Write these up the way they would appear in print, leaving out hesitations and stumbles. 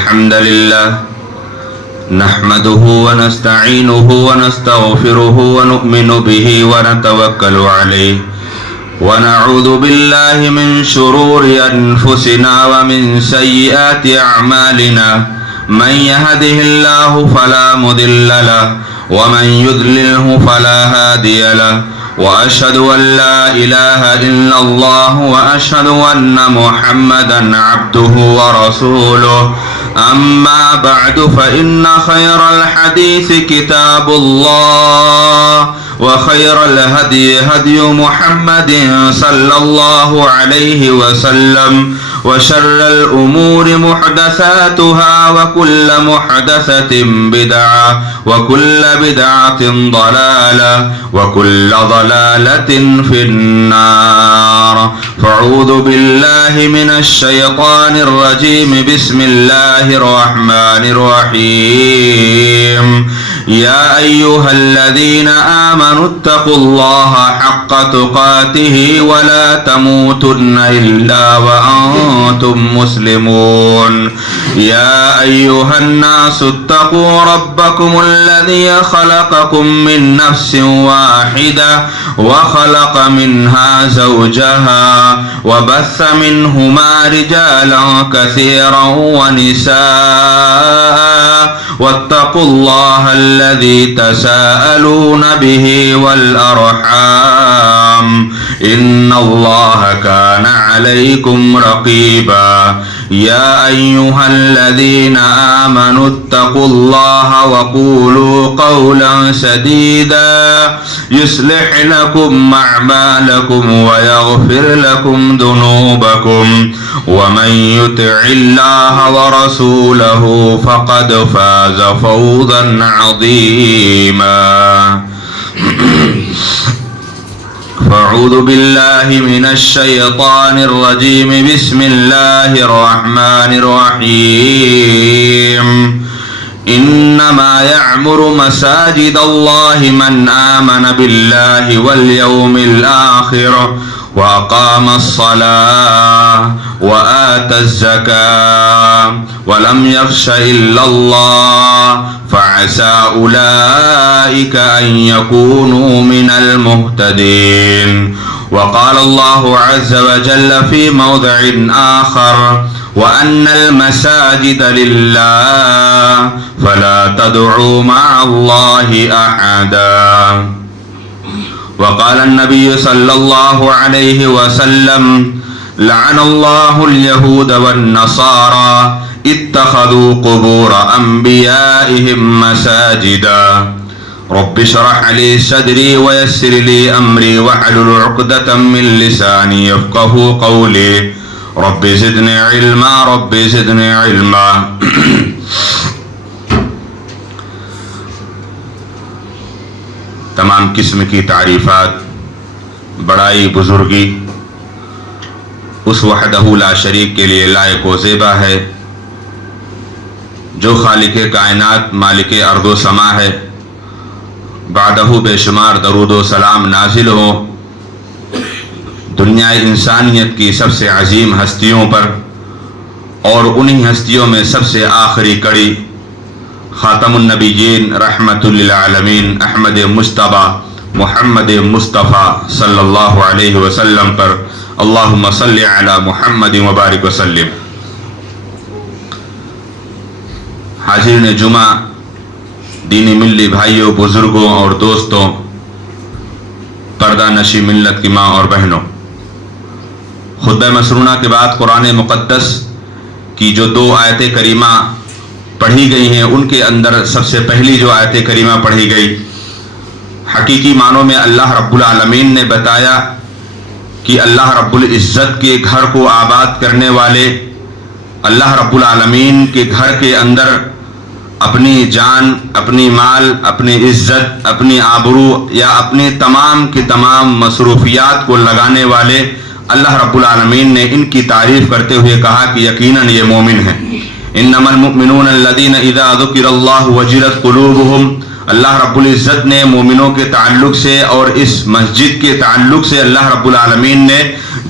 الحمد لله نحمده ونستعينه ونستغفره ونؤمن به ونتوكل عليه ونعوذ بالله من شرور أنفسنا ومن سيئات أعمالنا من يهده الله فلا مضل له ومن يضلله فلا هادي له وأشهد أن لا إله إلا الله وأشهد أن محمدا عبده ورسوله أما بعد فإن خير الحديث كتاب الله وخير الهدي هدي محمد صلى الله عليه وسلم وشر الأمور محدثاتها وكل محدثة بدعة وكل بدعة ضلالة وكل ضلالة في النار فاعوذ بالله من الشيطان الرجيم بسم الله الرحمن الرحيم يا أيها الذين آمنوا اتقوا الله حق تقاته ولا تموتن إلا وأنتم مسلمون يا أيها الناس اتقوا ربكم الذي خلقكم من نفس واحدة وخلق منها زوجها وبث منهما رجالا كثيرا ونساء واتقوا الله الذي تساءلون به والأرحام إن الله كان عليكم رقيبا يا أيها الذين آمنوا اتقوا الله وقولوا قولا سديدا يصلح لكم أعمالكم ويغفر لكم ذنوبكم ومن يطع الله ورسوله فقد فاز فوزا عظيما فاعوذ بالله من الشيطان الرجيم بسم الله الرحمن الرحيم إنما يعمر مساجد الله من آمن بالله واليوم الآخر وأقام الصلاة وآتى الزكاة ولم يخش إلا الله فعسى أولئك أن يكونوا من المهتدين وقال الله عز وجل في موضع آخر وأن المساجد لله فلا تدعوا مع الله أحدا وقال النبي صلى الله عليه وسلم لعن الله اليهود والنصارى اتخذوا قبور أنبيائهم مساجدا رب اشرح لي صدري ويسر لي أمري واحلل عقدة من لساني يفقه قولي رب زدني علما رب زدني علما تمام قسم کی تعریفات بڑائی بزرگی اس وحدہ لا شریک کے لیے لائق و زیبا ہے جو خالق کائنات مالک ارض و سما ہے بعدہ بے شمار درود و سلام نازل ہو دنیا انسانیت کی سب سے عظیم ہستیوں پر اور انہی ہستیوں میں سب سے آخری کڑی خاتم النبیین رحمت للعالمین احمد مجتبی محمد مصطفیٰ صلی اللہ علیہ وسلم پر اللہم صلی علی محمد وبارک وسلم. حاضرین جمعہ، دینی ملی بھائیوں، بزرگوں اور دوستوں، پردہ نشی ملت کی ماں اور بہنوں، خطبہ مسرونہ کے بعد قرآن مقدس کی جو 2 آیت کریمہ پڑھی گئی ہیں ان کے اندر سب سے پہلی جو آیت کریمہ پڑھی گئی حقیقی معنوں میں اللہ رب العالمین نے بتایا کہ اللہ رب العزت کے گھر کو آباد کرنے والے اللہ رب العالمین کے گھر کے اندر اپنی جان، اپنی مال، اپنی عزت، اپنی آبرو یا اپنی تمام کی تمام مصروفیات کو لگانے والے اللہ رب العالمین نے ان کی تعریف کرتے ہوئے کہا کہ یقیناً یہ مومن ہیں. انما المؤمنون الذين اذا ذكر الله وجلت قلوبهم اللہ رب العزت نے مومنوں کے تعلق سے اور اس مسجد کے تعلق سے اللہ رب العالمین نے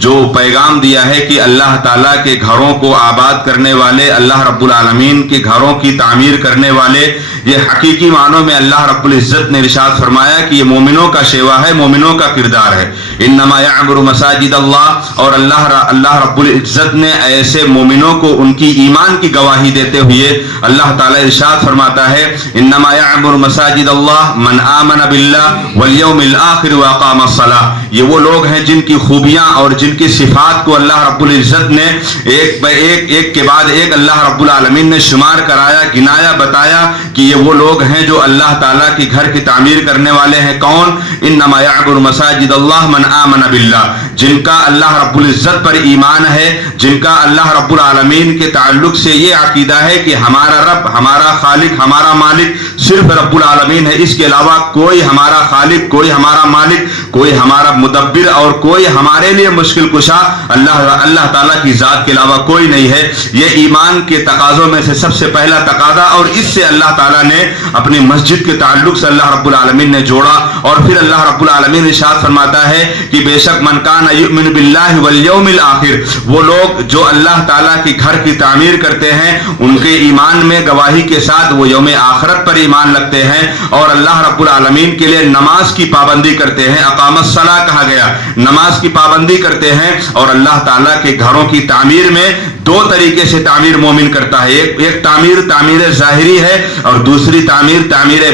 جو پیغام دیا ہے کہ اللہ تعالیٰ کے گھروں کو آباد کرنے والے، اللہ رب العالمین کے گھروں کی تعمیر کرنے والے، یہ حقیقی معنوں میں اللہ رب العزت نے ارشاد فرمایا کہ یہ مومنوں کا شیوا ہے، مومنوں کا کردار ہے. انما یعمر مساجد اللہ، اور اللہ رب العزت نے ایسے مومنوں کو ان کی ایمان کی گواہی دیتے ہوئے اللہ تعالیٰ ارشاد فرماتا ہے انما یعمر مساجد اللہ من آمن باللہ والیوم الآخر واقام الصلاۃ. یہ وہ لوگ ہیں جن کی خوبیاں اور جن کی صفات کو اللہ رب العزت نے ایک کے بعد ایک اللہ رب العالمین نے شمار کرایا، گنایا، بتایا کہ یہ وہ لوگ ہیں جو اللہ تعالیٰ کی گھر کی تعمیر کرنے والے ہیں. کون؟ انما یعمر مساجد اللہ من آمن باللہ، جن کا اللہ رب العزت پر ایمان ہے، جن کا اللہ رب العالمین کے تعلق سے یہ عقیدہ ہے کہ ہمارا رب، ہمارا خالق، ہمارا مالک صرف رب العالمین ہے، اس کے علاوہ کوئی ہمارا خالق، کوئی ہمارا مالک، کوئی ہمارا مدبر اور کوئی ہمارے لیے مشکل کشا اللہ تعالیٰ کی ذات کے علاوہ کوئی نہیں ہے. یہ ایمان کے تقاضوں میں سے سب سے پہلا تقاضا، اور اس سے اللہ تعالیٰ نے اپنی مسجد کے تعلق سے اللہ رب العالمین نے جوڑا. اور پھر اللہ رب العالمین ارشاد فرماتا ہے کہ بے شک من کان یؤمن باللہ والیوم الآخر، وہ لوگ جو اللہ تعالیٰ کی گھر کی تعمیر کرتے ہیں ان کے ایمان میں گواہی کے ساتھ وہ یوم آخرت پر ایمان رکھتے ہیں اور اللہ رب العالمین کے لیے نماز کی پابندی کرتے ہیں. اقام الصلاۃ کہا گیا، نماز کی پابندی کرتے ہیں. اور اللہ تعالیٰ کے گھروں کی تعمیر میں دو طریقے سے تعمیر مومن کرتا ہے. ایک تعمیر ظاہری ہے اور دوسری تعمیر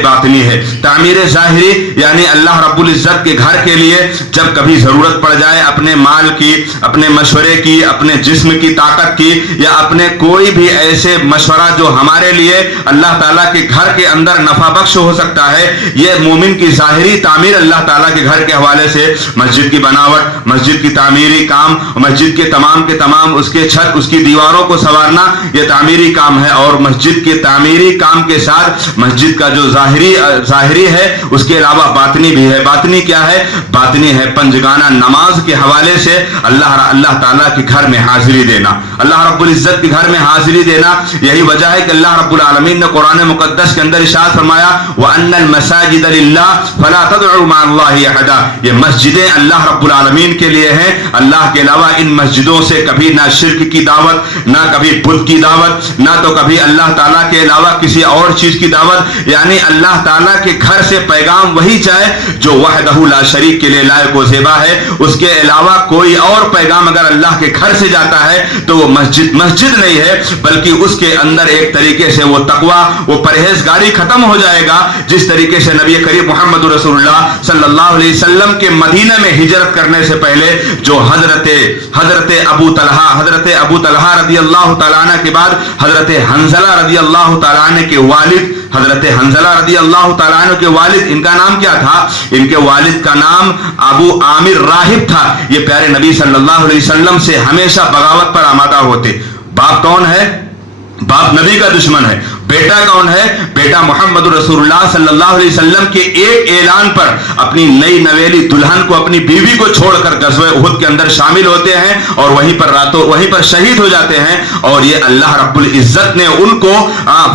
باطنی ہے. تعمیر ظاہری یعنی اللہ رب العزت کے گھر کے لیے جب کبھی ضرورت پڑ جائے اپنے مال کی، اپنے مشورے کی، اپنے جسم کی طاقت کی، یا اپنے کوئی بھی ایسے مشورہ جو ہمارے لیے اللہ تعالیٰ کے گھر کے اندر نفع بخش ہو سکتا ہے، یہ مومن کی ظاہری تعمیر اللہ تعالیٰ کے گھر کے حوالے سے مسجد کی بناوٹ، مسجد کی تعمیری کام، مسجد کے تمام اس کے چھت، اس کی دیواروں کو سنوارنا، یہ تعمیری کام ہے. اور مسجد کے تعمیری کام کے ساتھ مسجد کا جو ظاہری ہے اس کے علاوہ باطنی بھی ہے. باطنی کیا ہے؟ باطنی ہے پنجگانہ نماز کے حوالے سے اللہ تعالیٰ کے گھر میں حاضری دینا، اللہ رب العزت کے گھر میں حاضری دینا. یہی وجہ ہے کہ اللہ رب العالمین نے قرآن مقدس کے اندر ارشاد فرمایا وَأَنَّ الْمَسَاجِدَ لِلَّهِ فَلَا تَدْعُوا مَعَ اللَّهِ أَحَدًا. یہ مسجدیں اللہ رب العالمین کے لیے ہیں، اللہ کے علاوہ ان مسجدوں سے کبھی نہ شرک کی دعوت، نہ کبھی بت کی دعوت، نہ تو کبھی اللہ تعالیٰ کے علاوہ کسی اور چیز کی دعوت. یعنی اللہ تعالیٰ کے گھر سے پیغام وہی جائے جو وحدہ لا شریک کے لیے لائق و زیبا ہے. اس کے علاوہ کوئی اور پیغام اگر اللہ کے گھر سے جاتا ہے تو وہ مسجد نہیں ہے، بلکہ اس کے اندر ایک طریقے سے وہ تقوی، وہ پرہیزگاری ختم ہو جائے گا. جس طریقے سے نبی کریم محمد رسول اللہ صلی اللہ علیہ وسلم کے مدینہ میں ہجرت کرنے سے پہلے جو حضرت ابو طلحہ رضی اللہ تعالیٰ عنہ کے بعد حضرت حنظلہ رضی اللہ تعالیٰ عنہ کے والد، حضرت حنظلہ رضی اللہ تعالیٰ عنہ کے والد، ان کا نام کیا تھا؟ ان کے والد کا نام ابو عامر راہب تھا. یہ پیارے نبی صلی اللہ علیہ وسلم سے ہمیشہ بغاوت پر آمادہ ہوتے. باپ کون ہے؟ باپ نبی کا دشمن ہے. بیٹا کون ہے؟ بیٹا محمد رسول اللہ صلی اللہ علیہ وسلم کے ایک اعلان پر اپنی نئی نویلی دلہن کو، اپنی بیوی کو چھوڑ کر غزوہ احد کے اندر شامل ہوتے ہیں اور وہیں پر شہید ہو جاتے ہیں. اور یہ اللہ رب العزت نے ان کو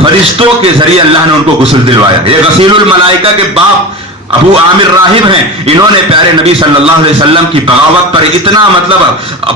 فرشتوں کے ذریعے اللہ نے ان کو غسل دلوایا. یہ غسیل الملائکہ کے باپ ابو عامر راہب ہیں. انہوں نے پیارے نبی صلی اللہ علیہ وسلم کی بغاوت پر اتنا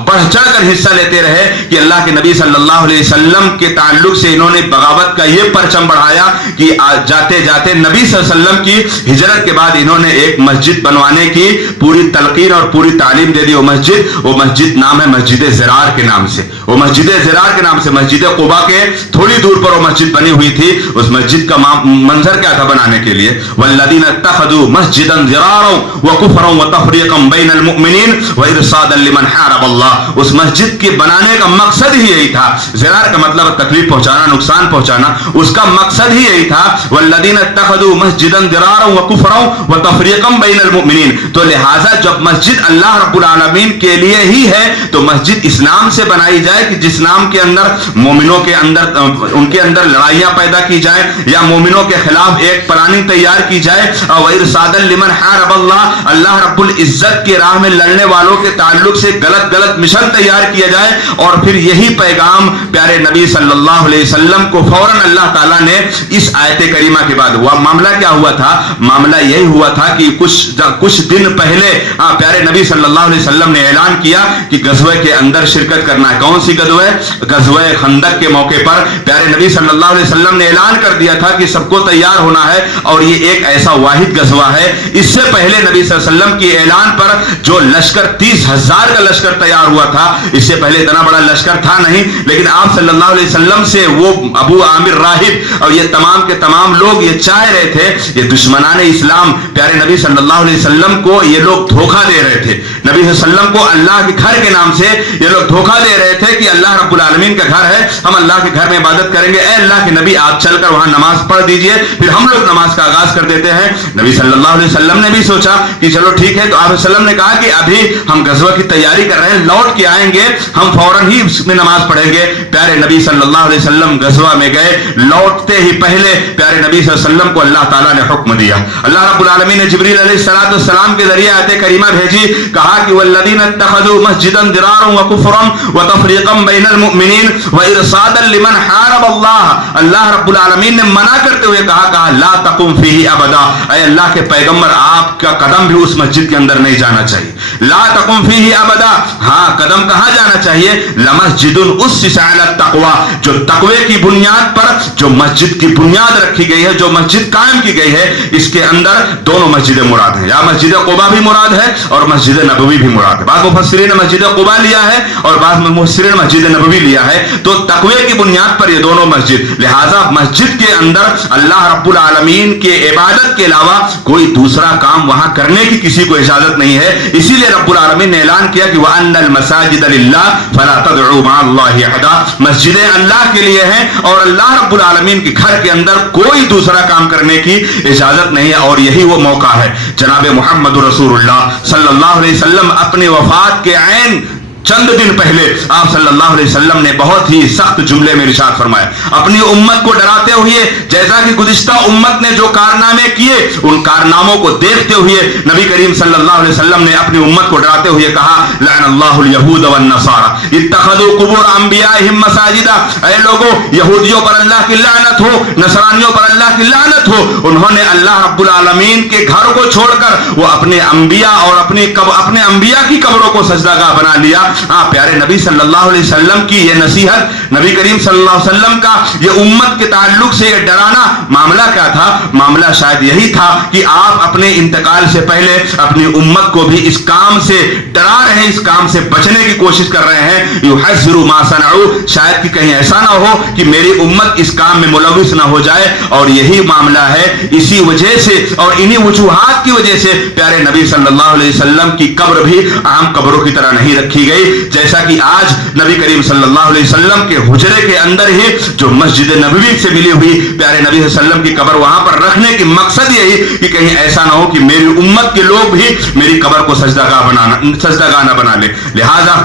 بڑھ چڑھ کر حصہ لیتے رہے کہ اللہ کے نبی صلی اللہ علیہ وسلم کے تعلق سے انہوں نے بغاوت کا یہ پرچم بڑھایا کہ جاتے جاتے نبی صلی اللہ علیہ وسلم کی ہجرت کے بعد انہوں نے ایک مسجد بنوانے کی پوری تلقین اور پوری تعلیم دے دی. وہ مسجد نام ہے مسجد زرار کے نام سے. وہ مسجد زرار کے نام سے مسجد قباء کے تھوڑی دور پر وہ مسجد بنی ہوئی تھی. اس مسجد کا منظر کیا تھا بنانے کے لیے؟ والذین اتخذوا مسجدا ضرارا وكفرا وتفريقا بين المؤمنين وارصادا لمن حارب الله. اس مسجد کے بنانے کا مقصد ہی یہی تھا. زرار کا مطلب تکلیف پہنچانا، نقصان پہنچانا. اس کا مقصد ہی یہی تھا والذین اتخذوا مسجدا ضرارا وكفرا وتفريقا بين المؤمنين. تو لہذا جب مسجد اللہ رب العالمین کے لیے ہی ہے تو مسجد اسلام سے بنائی جائے کہ جس نام کے اندر مومنوں کے اندر ان کے اندر لڑائیاں پیدا کی جائیں یا مومنوں کے خلاف ایک پلاننگ تیار کی جائے. اور ارصادا لمن حارب اللہ، اللہ رب العزت کی راہ میں لڑنے والوں کے تعلق سے غلط غلط مشن تیار کیا جائے، اور پھر یہی پیغام پیارے نبی صلی اللہ علیہ وسلم کو فوراً اللہ تعالیٰ نے اس آیت کریمہ کے بعد، وہ معاملہ کیا ہوا تھا؟ معاملہ یہی ہوا تھا کہ کچھ دن پہلے پیارے نبی صلی اللہ علیہ وسلم نے اعلان کیا کہ غزوہ کے اندر شرکت کرنا ہے۔ کون سی غزوہ؟ غزوہ خندق کے موقع پر پیارے نبی صلی اللہ علیہ وسلم نے اعلان کر دیا تھا کہ سب کو تیار ہونا ہے، اور یہ ایک ایسا واحد غزوہ ہے۔ اس سے پہلے نبی صلی اللہ علیہ وسلم کی اعلان پر جو لشکر 30,000 کا لشکر تیار ہوا تھا، اس سے پہلے اتنا بڑا لشکر تھا نہیں، لیکن آپ صلی اللہ علیہ وسلم سے وہ ابو عامر راہب اور یہ تمام کے تمام لوگ یہ چاہ رہے تھے، یہ دشمنان اسلام پیارے نبی صلی اللہ علیہ وسلم کو یہ لوگ دھوکہ دے رہے تھے، نبی صلی اللہ علیہ وسلم کو اللہ کے گھر کے نام سے یہ لوگ دھوکہ دے رہے تھے کہ اللہ رب العالمین کا گھر ہے، ہم اللہ کے گھر میں عبادت کریں گے، اے اللہ کے نبی آپ چل کر وہاں نماز پڑھ دیجئے، پھر ہم لوگ نماز کا آغاز کر دیتے ہیں۔ نبی صلی اللہ علیہ وسلم نے بھی سوچا کہ چلو ٹھیک ہے، تو آپ وسلم نے کہا کہ ابھی ہم غزوہ کی تیاری کر رہے ہیں، لوٹ کے آئیں گے ہم فوراً ہی اس میں نماز پڑھیں گے۔ پیارے نبی صلی اللہ علیہ وسلم غزوہ میں گئے، لوٹتے ہی پہلے پیارے نبی صلی اللہ علیہ وسلم کو اللہ تعالیٰ نے حکم دیا، اللہ رب العالمین نے جبریل علیہ السلام کے ذریعے آیت کریمہ بھیجی، کہا کہ والذین اتخذوا مسجدا ضرارا وکفرا وتفریقا بین المؤمنین وارصادا لمن حارب اللہ، اللہ رب العالمین نے منع کرتے ہوئے کہا لا تقم فیہ ابدا، اے اللہ کے پیغمبر آپ کا قدم بھی اس مسجد کے اندر نہیں جانا چاہیے، لا تقم فیہ ابدا، ہاں قدم کہاں جانا چاہیے؟ لمسجد اسس علی التقوی، جو تقوی کی بنیاد پر جو مسجد کی بنیاد رکھی گئی ہے، جو مسجد قائم کی گئی ہے، اس کے اندر دونوں مسجدیں مراد ہیں، یا مسجد قباء بھی مراد ہے اور مسجد نبوی بھی مراد ہے، بعض مفسرین نے مسجد قباء لیا ہے اور بعض مفسرین نے مسجد نبوی لیا ہے، تو تقوی کی بنیاد پر یہ دونوں مسجد، لہذا مسجد کے اندر اللہ رب العالمین کے عبادت کے علاوہ کوئی دوسرا کام وہاں کرنے کی کسی کو اجازت نہیں ہے، اسی لیے رب العالمین نے اعلان کیا کہ وَأَنَّ الْمَسَاجِدَ لِلَّهِ فَلَا تَدْعُوا مَعَ اللَّهِ أَحَدًا، مسجدیں اللہ کے لیے ہیں اور اللہ رب العالمین کے گھر کے اندر کوئی دوسرا کام کرنے کی اجازت نہیں ہے، اور یہی وہ موقع ہے۔ جناب محمد رسول اللہ صلی اللہ علیہ وسلم اپنی وفات کے عین چند دن پہلے آپ صلی اللہ علیہ وسلم نے بہت ہی سخت جملے میں ارشاد فرمایا، اپنی امت کو ڈراتے ہوئے، جیسا کہ گزشتہ امت نے جو کارنامے کیے ان کارناموں کو دیکھتے ہوئے نبی کریم صلی اللہ علیہ وسلم نے اپنی امت کو ڈراتے ہوئے کہا لعن اللہ الیہود والنصارى اتخذوا قبور انبیائہم مساجدا، اے لوگوں یہودیوں پر اللہ کی لعنت ہو، نصرانیوں پر اللہ کی لعنت ہو، انہوں نے اللہ رب العالمین کے گھر کو چھوڑ کر وہ اپنے انبیاء اور اپنے انبیاء کی قبروں کو سجدہ گاہ بنا لیا۔ پیارے نبی صلی اللہ علیہ وسلم کی یہ نصیحت، نبی کریم صلی اللہ علیہ وسلم کا یہ امت کے تعلق سے یہ ڈرانا معاملہ کیا تھا؟ معاملہ شاید یہی تھا کہ آپ اپنے انتقال سے پہلے اپنی امت کو بھی اس کام سے ڈرا رہے ہیں، اس کام سے بچنے کی کوشش کر رہے ہیں، یحذر ما صنعوا، شاید کہ کہیں ایسا نہ ہو کہ میری امت اس کام میں ملوث نہ ہو جائے، اور یہی معاملہ ہے۔ اسی وجہ سے اور انہی وجوہات کی وجہ سے پیارے نبی صلی اللہ علیہ وسلم کی قبر بھی عام قبروں کی طرح نہیں رکھی گئی، جیسا کہ آج نبی کریم صلی اللہ علیہ وسلم کے حجرے کے اندر ہی جو مسجد نبوی سے ملی ہوئی پیارے نبی صلی اللہ علیہ وسلم کی قبر وہاں پر رکھنے کی مقصد یہی کہ کہیں ایسا نہ ہو کہ میری امت کے لوگ بھی میری قبر کو سجدہ گاہ نہ بنا لے۔ لہذا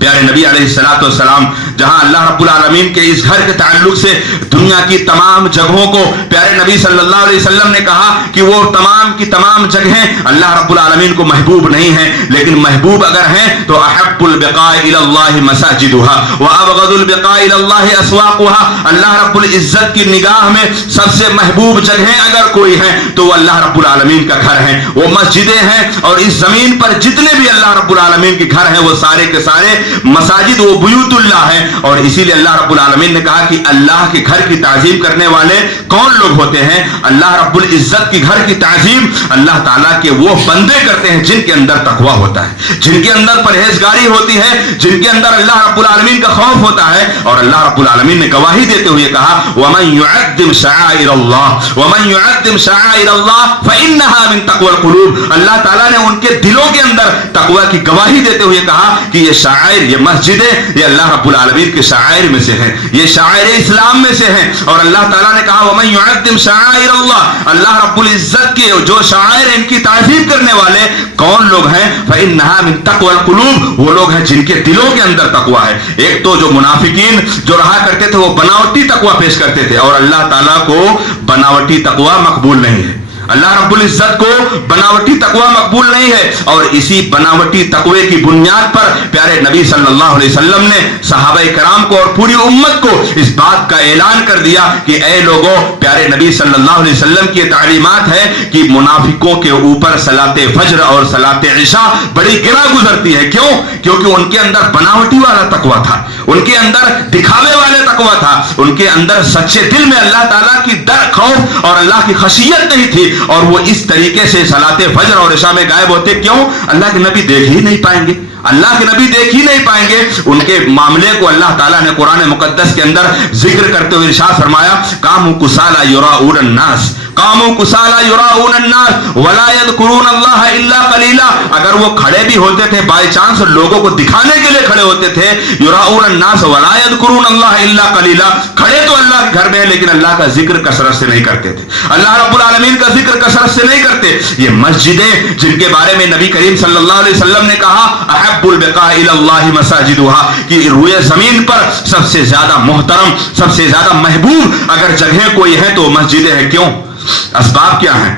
پیارے نبی علیہ الصلوۃ والسلام جہاں اللہ رب العالمین کے اس گھر کے تعلق سے دنیا کی تمام جگہوں کو پیارے نبی صلی اللہ علیہ وسلم نے کہا کہ وہ تمام کی تمام جگہیں اللہ رب العالمین کو محبوب نہیں ہیں، لیکن محبوب اگر ہیں تو احب البقاء الی اللہ مساجدها وابغض البقاء الی اللہ اسواقها، اللہ رب العزت کی نگاہ میں سب سے محبوب جگہیں اگر کوئی ہیں تو وہ اللہ رب العالمین کا گھر ہیں، وہ مسجدیں ہیں، اور اس زمین پر جتنے بھی اللہ رب العالمین کے گھر ہیں وہ سارے کے سارے مساجد و بیوت اللہ ہے، اور اسی لیے اللہ رب العالمین نے کہا کہ اللہ کے گھر کی تعظیم کرنے والے کون لوگ ہوتے ہیں؟ اللہ رب العزت کی گھر کی تعظیم اللہ تعالیٰ کے وہ بندے کرتے ہیں جن کے اندر تقویٰ ہوتا ہے، جن کے اندر پرہیزگاری ہوتی ہے، جن کے اندر اللہ رب العالمین کا خوف ہوتا ہے، اور اللہ رب العالمین نے گواہی دیتے ہوئے کہا وَمَن يُعَظِّمْ شَعَائِرَ اللَّهِ وَمَن يُعَظِّمْ شَعَائِرَ اللَّهِ فَإِنَّهَا مِن تَقْوَى الْقُلُوبِ، اللہ تعالیٰ نے ان کے دلوں کے اندر تقویٰ کی گواہی دیتے ہوئے کہا کہ یہ شاعر، یہ مسجدیں، یہ اللہ رب العالمین کے شاعر میں سے ہیں، یہ شاعر اسلام میں سے ہیں، اور اللہ تعالیٰ نے کہا وَمَن يُعَظِّمْ شَعَائِرَ اللَّهِ، اللہ رب العزت کے جو شاعر ہیں ان کی تعظیم کرنے والے کون لوگ ہیں؟ فَإِنَّهَا مِن تَقْوَى الْقُلُوبِ، وہ لوگ ہیں جن کے دلوں کے اندر تقویٰ ہے۔ ایک تو جو منافقین جو رہا کرتے تھے وہ بناوٹی تقویٰ پیش کرتے تھے، اور اللہ تعالیٰ کو بناوٹی تقویٰ مقبول نہیں ہے۔ اللہ رب العزت کو بناوٹی تقوی مقبول نہیں ہے، اور اسی بناوٹی تقوی کی بنیاد پر پیارے نبی صلی اللہ علیہ وسلم نے صحابہ کرام کو اور پوری امت کو اس بات کا اعلان کر دیا کہ اے لوگوں، پیارے نبی صلی اللہ علیہ وسلم کی تعلیمات ہے کہ منافقوں کے اوپر صلاۃ فجر اور صلاۃ عشاء بڑی گرا گزرتی ہے۔ کیوں؟ کیونکہ ان کے اندر بناوٹی والا تقوی تھا، ان کے اندر دکھاوے والے تقوی تھا، ان کے اندر سچے دل میں اللہ تعالیٰ کی ڈر، خوف اور اللہ کی خشیت نہیں تھی، اور وہ اس طریقے سے صلاۃ فجر اور عشاء میں غائب ہوتے۔ کیوں؟ اللہ کے نبی دیکھ ہی نہیں پائیں گے، اللہ کے نبی دیکھ ہی نہیں پائیں گے۔ ان کے معاملے کو اللہ تعالیٰ نے قرآن مقدس کے اندر ذکر کرتے ہوئے ارشاد فرمایا، قاموا کسالی یراؤون الناس، قاموا کسالی یراؤون الناس ولا یذکرون اللہ الا قلیلا۔ اگر وہ کھڑے بھی ہوتے تھے بائی چانس لوگوں کو دکھانے کے لیے کھڑے ہوتے تھے، یراؤون الناس ولا یذکرون اللہ الا قلیلا، کھڑے تو اللہ کے گھر میں ہیں لیکن اللہ کا ذکر کثرت سے نہیں کرتے تھے، اللہ رب العالمین کا ذکر کثرت سے نہیں کرتے۔ یہ مسجدیں جن کے بارے میں نبی کریم صلی اللہ علیہ وسلم نے کہا احب البقاء الی اللہ مساجدها، کہ روئے زمین پر سب سے زیادہ محترم، سب سے زیادہ محبوب اگر جگہیں کوئی ہے تو مسجدیں ہیں۔ کیوں؟ اسباب کیا ہیں؟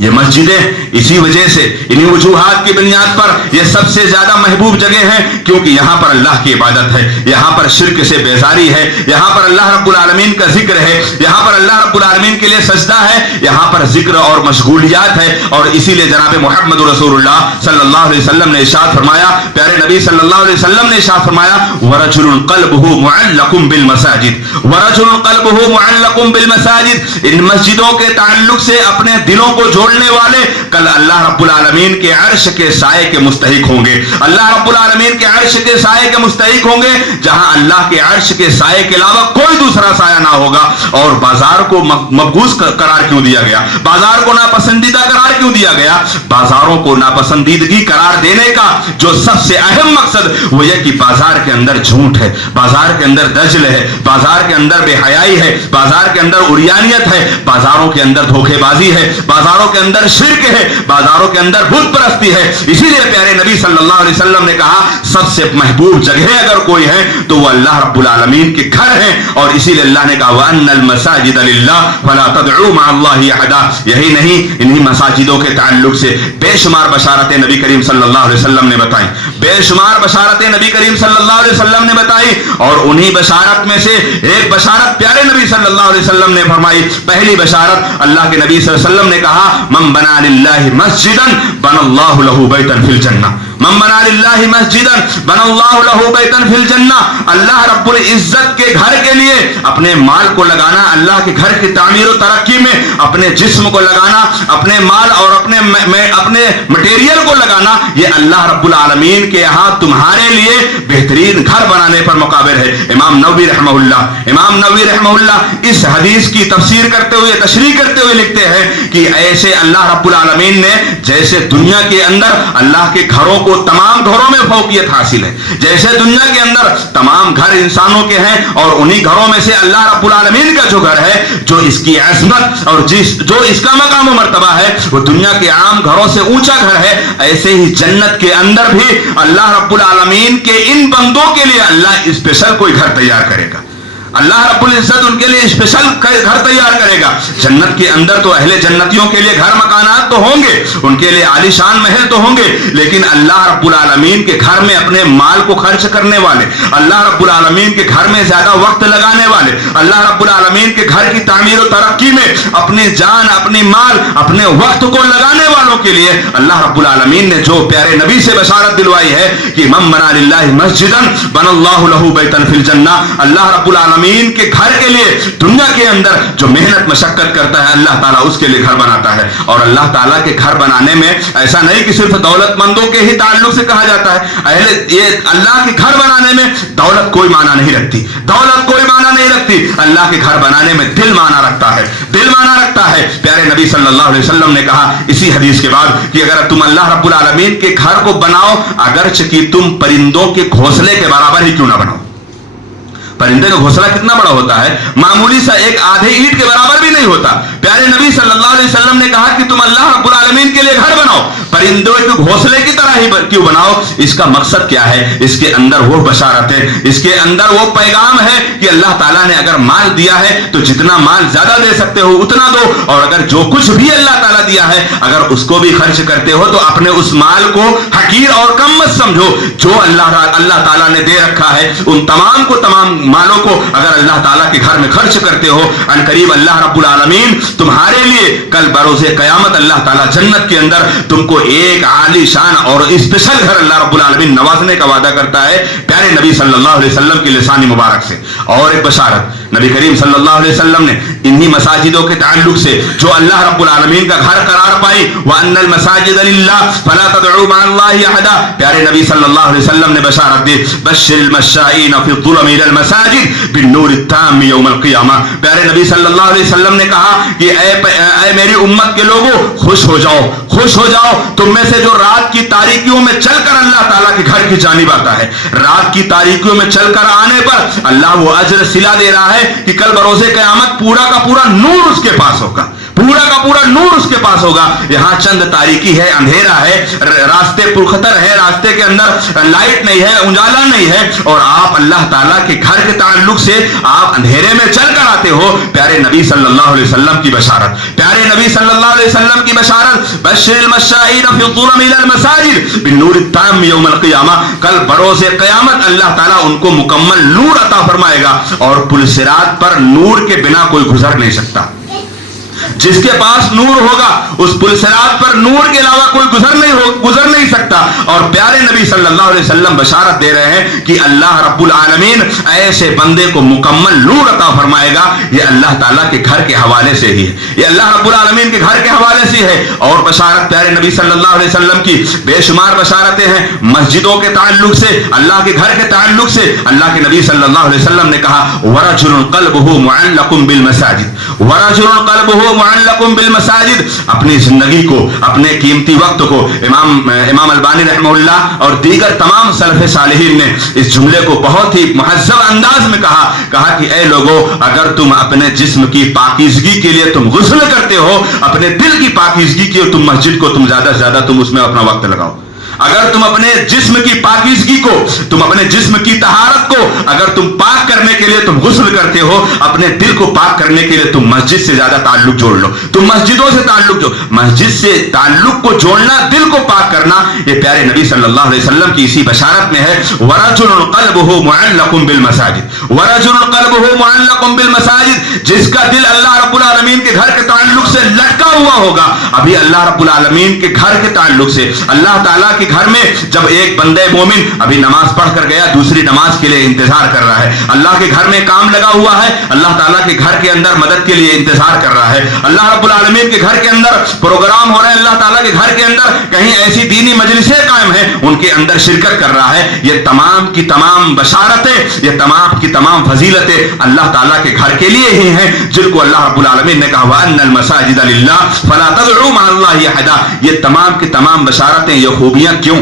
یہ مسجدیں اسی وجہ سے، انہی وجوہات کی بنیاد پر یہ سب سے زیادہ محبوب جگہ ہیں کیونکہ یہاں پر اللہ کی عبادت ہے، یہاں پر شرک سے بیزاری ہے، یہاں پر اللہ رب العالمین کا ذکر ہے، یہاں پر اللہ رب العالمین کے لیے سجدہ ہے، یہاں پر ذکر اور مشغولیات ہے۔ اور اسی لیے جناب محمد رسول اللہ صلی اللہ علیہ وسلم نے ارشاد فرمایا، پیارے نبی صلی اللہ علیہ وسلم نے ارشاد فرمایا، وَرَجُلٌ قَلْبُهُ مُعَلَّقٌ بِالْمَسَاجِدِ، وَرَجُلٌ قَلْبُهُ مُعَلَّقٌ بِالْمَسَاجِدِ، ان مسجدوں کے تعلق سے اپنے دلوں کو جوڑنے والے کل اللہ رب العالمین کے عرش کے سائے کے مستحق ہوں گے، اللہ رب العالمین کے عرش کے سائے کے مستحق ہوں گے، جہاں اللہ کے عرش کے سائے کے علاوہ کوئی دوسرا سایہ نہ ہوگا۔ اور بازار کو مقبوض قرار کیوں دیا گیا؟ بازار کو ناپسندیدہ قرار کیوں دیا گیا؟ بازاروں کو ناپسندیدگی قرار دینے کا جو سب سے اہم مقصد وہ یہ کہ بازار کے اندر جھوٹ ہے، بازار کے اندر دجل ہے، بازار کے اندر بے حیائی ہے، بازار کے اندر عریانیت ہے، بازاروں کے اندر دھوکے بازی ہے، بازاروں کے اندر شرک ہے، بازاروں کے اندر بت پرستی ہے۔ اسی لیے پیارے نبی صلی اللہ علیہ وسلم نے کہا سب سے محبوب جگہ اگر کوئی ہے تو وہ اللہ رب العالمین کے گھر ہیں، اور اسی لیے اللہ نے کہا وَأَنَّ الْمَسَاجِدَ لِلَّهِ فَلَا تَدْعُوا مَعَ اللَّهِ أَحَدًا۔ یہی نہیں، انہی مساجدوں کے تعلق سے بے شمار بشارتیں نبی کریم صلی اللہ علیہ وسلم نے بتائیں، بے شمار بشارتیں نبی کریم صلی اللہ علیہ وسلم نے بتائی، اور انہی بشارت میں سے ایک بشارت پیارے نبی صلی اللہ علیہ وسلم نے فرمائی۔ پہلی بشارت اللہ کے نبی صلی اللہ علیہ وسلم نے کہا من بنا للہ مسجدا بنا اللہ لہ بیتا فی الجنہ، من بنا للہ مسجدا بنا اللہ لہ بیتا فی الجنہ۔ اللہ رب العزت کے گھر کے لیے اپنے مال کو لگانا، اللہ کے گھر کی تعمیر و ترقی میں اپنے جسم کو لگانا، اپنے مال اور اپنے مٹیریل کو لگانا، یہ اللہ رب العالمین کے یہاں تمہارے لیے بہترین گھر بنانے پر مقابل ہے۔ امام نووی رحمہ اللہ اس حدیث کی تفسیر کرتے ہوئے، تشریح کرتے ہوئے لکھتے ہیں کہ ایسے اللہ رب العالمین نے جیسے دنیا کے اندر اللہ کے گھروں کو تمام گھروں میں فوقیت حاصل ہے، جیسے دنیا کے اندر تمام گھر انسانوں کے ہیں اور انہی گھروں میں سے اللہ رب العالمین کا جو گھر ہے، جو اس کی عظمت اور جو اس کا مقام و مرتبہ ہے وہ دنیا کے عام گھروں سے اونچا گھر ہے، ایسے ہی جنت کے اندر بھی اللہ رب العالمین کے ان بندوں کے لیے اللہ اسپیشل کوئی گھر تیار کرے گا، اللہ رب العزت ان کے لیے اسپیشل گھر تیار کرے گا۔ جنت کے اندر تو اہل جنتیوں کے لیے گھر مکانات تو ہوں گے، ان کے لیے عالی شان محل تو ہوں گے، لیکن اللہ رب العالمین کے گھر میں اپنے مال کو خرچ کرنے والے، اللہ رب العالمین کے گھر میں زیادہ وقت لگانے والے، اللہ رب العالمین کے گھر کی تعمیر و ترقی میں اپنی جان، اپنی مال، اپنے وقت کو لگانے والوں کے لیے اللہ رب العالمین نے جو پیارے نبی سے بشارت دلوائی ہے کہ من بنا للہ مسجدا بنا اللہ لہ بیتا فی الجنہ، اللہ رب العالمین کے گھر کے لیے دنیا کے اندر جو محنت مشقت کرتا ہے اللہ تعالیٰ اس کے لیے گھر بناتا ہے۔ اور اللہ تعالیٰ کے گھر بنانے میں ایسا نہیں کہ صرف دولت مندوں کے ہی تعلق سے کہا جاتا ہے، یہ اللہ کے گھر بنانے میں دولت کوئی معنی نہیں رکھتی، دولت کوئی معنی نہیں رکھتی، اللہ کے گھر بنانے میں دل معنی رکھتا ہے، دل معنی رکھتا ہے۔ پیارے نبی صلی اللہ علیہ وسلم نے کہا اسی حدیث کے بعد کہ اگر تم اللہ رب العالمین کے گھر کو بناؤ اگرچہ کہ تم پرندوں کے گھونسلے کے برابر ہی کیوں نہ بناؤ، پرندے کا گھونسلہ کتنا بڑا ہوتا ہے, معمولی سا ایک آدھے اینٹ کے برابر بھی نہیں ہوتا. پیارے نبی صلی اللہ علیہ وسلم نے کہا کہ تم اللہ رب العالمین کے لیے گھر بناؤ, پرندوں کے گھونسلے کی طرح ہی کیوں بناؤ؟ اس کا مقصد کیا ہے؟ اس کے اندر وہ بشارتیں, اس کے اندر وہ پیغام ہے کہ اللہ تعالیٰ نے اگر مال دیا ہے تو جتنا مال زیادہ دے سکتے ہو اتنا دو, اور اگر جو کچھ بھی اللہ تعالیٰ دیا ہے اگر اس کو بھی خرچ کرتے ہو تو اپنے اس مال کو حقیر اور کم مت سمجھو. جو اللہ تعالیٰ نے دے رکھا ہے ان تمام کو, تمام مالوں کو اگر اللہ تعالیٰ کے گھر میں خرچ کرتے ہو, ان قریب اللہ رب العالمین تمہارے لیے کل بروز قیامت اللہ تعالیٰ جنت کے اندر تم کو ایک عالی شان اور اسپیشل گھر اللہ رب العالمین نوازنے کا وعدہ کرتا ہے پیارے نبی صلی اللہ علیہ وسلم کی لسانی مبارک سے. اور ایک بشارت نبی کریم صلی اللہ علیہ وسلم نے انہی مساجدوں کے تعلق سے جو اللہ رب العالمین کا گھر قرار پائی, وَأَنَّ الْمَسَاجِدَ لِلَّهِ فَلَا تَدْعُوا مَعَ اللَّهِ أَحَدًا, پیارے نبی صلی اللہ علیہ وسلم نے بشارت دی, بشر المشائین فی الظلم الی المساجد بالنور التام یوم القیامہ. پیارے نبی صلی اللہ علیہ وسلم نے کہا کہ اے میری امت کے لوگوں, خوش ہو جاؤ, خوش ہو جاؤ, تم میں سے جو رات کی تاریکیوں میں چل کر اللہ تعالیٰ کے گھر کی جانب آتا ہے, رات کی تاریکیوں میں چل کر آنے پر اللہ وہ اجر صلہ دے رہا ہے کہ کل بروز قیامت پورا کا پورا نور اس کے پاس ہوگا, پورا کا پورا نور اس کے پاس ہوگا. یہاں چند تاریکی ہے, اندھیرا ہے, راستے پرخطر ہے, راستے کے اندر لائٹ نہیں ہے, اجالا نہیں ہے, اور آپ اللہ تعالیٰ کے گھر کے تعلق سے آپ اندھیرے میں چل کر آتے ہو. پیارے نبی صلی اللہ علیہ وسلم کی بشارت, پیارے نبی صلی اللہ علیہ وسلم کی بشارت, بشر المشائین فی الظلم الی المساجد بالنور التام یوم القیامہ, کل بروز قیامت اللہ تعالیٰ ان کو مکمل نور عطا فرمائے گا, اور پل صراط پر نور کے بنا کوئی گزر نہیں سکتا. جس کے پاس نور ہوگا اس پل صراط پر نور کے علاوہ کوئی گزر نہیں سکتا. اور پیارے نبی صلی اللہ علیہ وسلم بشارت دے رہے ہیں کہ اللہ رب العالمین ایسے بندے کو مکمل نور عطا فرمائے گا. یہ اللہ تعالیٰ کے گھر کے حوالے سے ہی ہے, یہ اللہ رب العالمین کے گھر کے حوالے سے ہے. اور بشارت پیارے نبی صلی اللہ علیہ وسلم کی بے شمار بشارتیں ہیں مسجدوں کے تعلق سے, اللہ کے گھر کے تعلق سے. اللہ کے نبی صلی اللہ علیہ وسلم نے کہا وَرَجُلٌ قَلْبُهُ مُعَلَّقٌ بِالْمَسَاجِدِ, وَرَجُلٌ قَلْبُهُ معلق بالمساجد. اپنی زندگی کو, اپنے قیمتی وقت کو امام البانی رحمہ اللہ اور دیگر تمام سلف صالحین نے اس جملے کو بہت ہی مہذب انداز میں کہا کہ اے لوگوں, اگر تم اپنے جسم کی پاکیزگی کے لیے تم غسل کرتے ہو, اپنے دل کی پاکیزگی کے لیے تم مسجد کو تم زیادہ سے زیادہ تم اس میں اپنا وقت لگاؤ. اگر تم اپنے جسم کی پاکیزگی کو, تم اپنے جسم کی طہارت کو اگر تم پاک کرنے کے لیے تم غسل کرتے ہو, اپنے دل کو پاک کرنے کے لیے تم مسجد سے زیادہ تعلق جوڑ لو. تم مسجدوں سے تعلق جوڑ, مسجد سے تعلق کو جوڑنا, دل کو پاک کرنا, یہ پیارے نبی صلی اللہ علیہ وسلم کی اسی بشارت میں ہے. وَرَجُلٌ قَلْبُهُ مُعَلَّقٌ بِالْمَسَاجِدِ, وَرَجُلٌ قَلْبُهُ مُعَلَّقٌ بِالْمَسَاجِدِ, جس کا دل اللہ رب العالمین کے گھر کے تعلق سے لٹکا ہوا ہوگا. ابھی اللہ رب العالمین کے گھر کے تعلق سے, اللہ تعالیٰ کے گھر میں جب ایک بندے مومن ابھی نماز پڑھ کر گیا, دوسری نماز کے لیے انتظار کر رہا ہے, اللہ کے گھر میں کام لگا ہوا ہے, اللہ تعالیٰ کے گھر کے اندر مدد کے لیے انتظار کر رہا ہے, اللہ رب العالمین کے گھر کے اندر پروگرام ہو رہے ہیں, اللہ تعالیٰ کے گھر کے اندر کہیں ایسی دینی مجلسیں قائم ہیں, ان کے اندر شرکت کر رہا ہے. یہ تمام کی تمام بشارتیں, یہ تمام کی تمام فضیلتیں اللہ تعالیٰ کے گھر کے لیے ہی ہیں, جن کو اللہ رب العالمین نے کہا وَأَنَّ الْمَسَاجِدَ لِلَّهِ فَلَا تَدْعُوا مَعَ اللَّهِ أَحَدًا. یہ تمام کی تمام بشارتیں, یہ خوبیاں کیوں,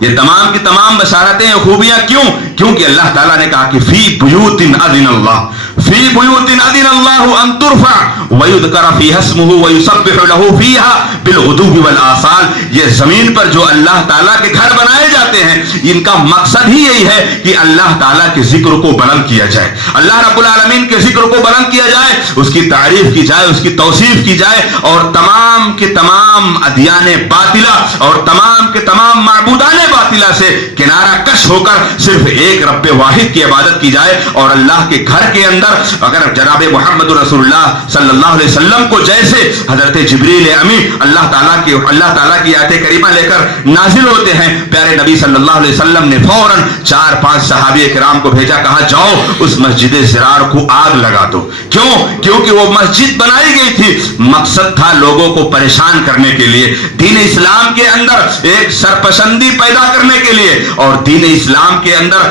یہ تمام کی تمام بشارتیں اور خوبیاں کیوں؟ کیونکہ اللہ تعالیٰ نے کہا کہ فی بیوت اذن اللہ, فی بیوت اذن اللہ ان ترفع ویذکر فیہا اسمہ ویسبح لہ فیہا بالغدو والآصال. یہ زمین پر جو اللہ تعالیٰ کے گھر بنائے جاتے ہیں, ان کا مقصد ہی یہی ہے کہ اللہ تعالیٰ کے ذکر کو بلند کیا جائے, اللہ رب العالمین کے ذکر کو بلند کیا جائے, اس کی تعریف کی جائے, اس کی توصیف کی جائے, اور تمام کے تمام ادیان باطلہ اور تمام کے تمام معبودان باطلہ سے کنارہ کش ہو کر صرف ایک رب واحد کی عبادت کی جائے. اور اللہ کے گھر کے اندر اگر جناب محمد رسول اللہ صلی اللہ علیہ وسلم کو جیسے حضرت جبریل امین اللہ تعالیٰ کی آیت کریمہ لے کر نازل ہوتے ہیں, پیارے نبی صلی اللہ علیہ وسلم نے فوراً 4-5 صحابہ کرام کو بھیجا, کہا جاؤ اس مسجد زرار کو آگ لگا دو. کیوں؟ کیونکہ وہ مسجد بنائی گئی تھی, مقصد تھا لوگوں کو پریشان کرنے کے لیے, دین اسلام کے اندر ایک سرپسندی پیدا کرنے کے لیے, اور دین اسلام کے اندر